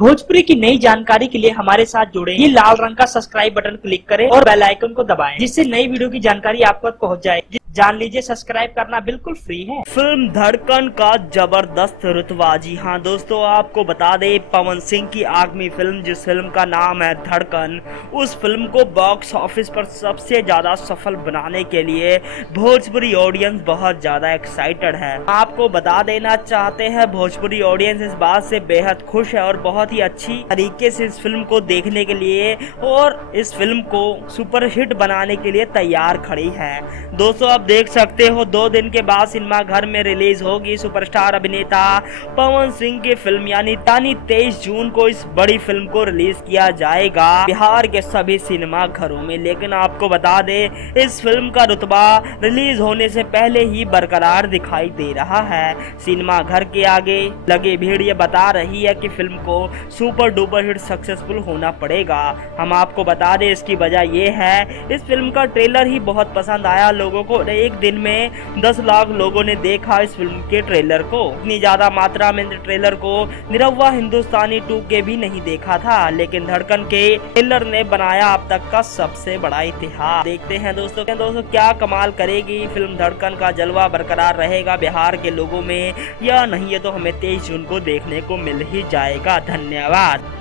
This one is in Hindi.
भोजपुरी की नई जानकारी के लिए हमारे साथ जुड़े। ये लाल रंग का सब्सक्राइब बटन क्लिक करें और बेल आइकन को दबाएं, जिससे नई वीडियो की जानकारी आप तक पहुंच जाए। जान लीजिए, सब्सक्राइब करना बिल्कुल फ्री है। फिल्म धड़कन का जबरदस्त रुतबा। जी हाँ दोस्तों, आपको बता दे पवन सिंह की आगामी फिल्म, जिस फिल्म का नाम है धड़कन, उस फिल्म को बॉक्स ऑफिस पर सबसे ज्यादा सफल बनाने के लिए भोजपुरी ऑडियंस बहुत ज्यादा एक्साइटेड है। आपको बता देना चाहते हैं, भोजपुरी ऑडियंस इस बात से बेहद खुश है और बहुत ही अच्छी तरीके से इस फिल्म को देखने के लिए और इस फिल्म को सुपरहिट बनाने के लिए तैयार खड़ी है। दोस्तों आप देख सकते हो, 2 दिन के बाद सिनेमा घर में रिलीज होगी सुपरस्टार अभिनेता पवन सिंह की फिल्म, यानी 23 जून को इस बड़ी फिल्म को रिलीज किया जाएगा बिहार के सभी सिनेमा घरों में। लेकिन आपको बता दे, इस फिल्म का रुतबा रिलीज होने से पहले ही बरकरार दिखाई दे रहा है। सिनेमा घर के आगे लगे भीड़ ये बता रही है कि फिल्म को सुपर डुपर हिट सक्सेसफुल होना पड़ेगा। हम आपको बता दें, इसकी वजह ये है, इस फिल्म का ट्रेलर ही बहुत पसंद आया लोगों को। एक दिन में 10 लाख लोगों ने देखा इस फिल्म के ट्रेलर को। इतनी ज्यादा मात्रा में ट्रेलर को निरहुआ हिंदुस्तानी 2 के भी नहीं देखा था, लेकिन धड़कन के ट्रेलर ने बनाया अब तक का सबसे बड़ा इतिहास। देखते हैं दोस्तों क्या कमाल करेगी फिल्म धड़कन का जलवा बरकरार रहेगा बिहार के लोगों में या नहीं, ये तो हमें 23 जून को देखने को मिल ही जाएगा। धन्यवाद।